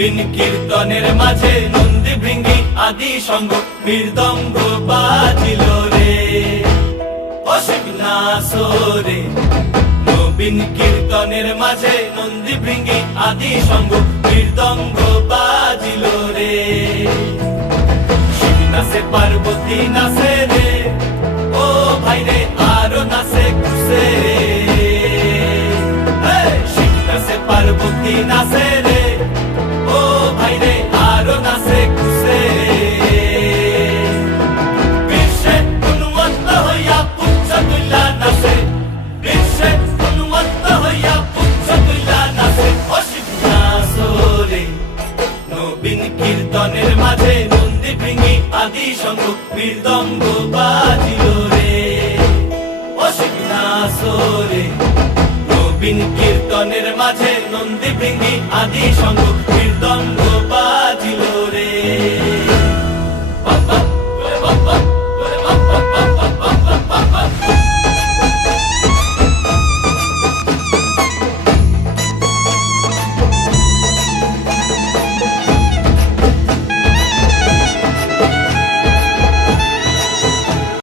নবীন কীর্তনের মাঝে নন্দী ভৃঙ্গি আদি সঙ্গ মৃদঙ্গ বাজিল রে অসিক নাসরে। নবীন কীর্তনের মাঝে নন্দী ভৃঙ্গি আদি সঙ্গ মৃদঙ্গ বাজিল রে। শিব নাচে পার্বতী নাচে রে, ও ভাই রে আরো নাচে খুশে। শিব নাচে পার্বতী নাচে রে, ও ভাই রে আরো নাচে খুশে। বিশ্বে উন্মত্ত হইয়া পুচ্ছ তুল্লা নাচে, বিশ্বে উন্মত্ত হইয়া পুচ্ছ তুল্লা নাচে অসিক নাচরে। নবীন কীর্তনের মাঝে নন্দী ভৃঙ্গি আদি সঙ্গ মৃদঙ্গ বাজিল রে অসিক নাচরে। নবীন কীর্তনের মাঝে নন্দী ভৃঙ্গি আদি সঙ্গ মৃদঙ্গ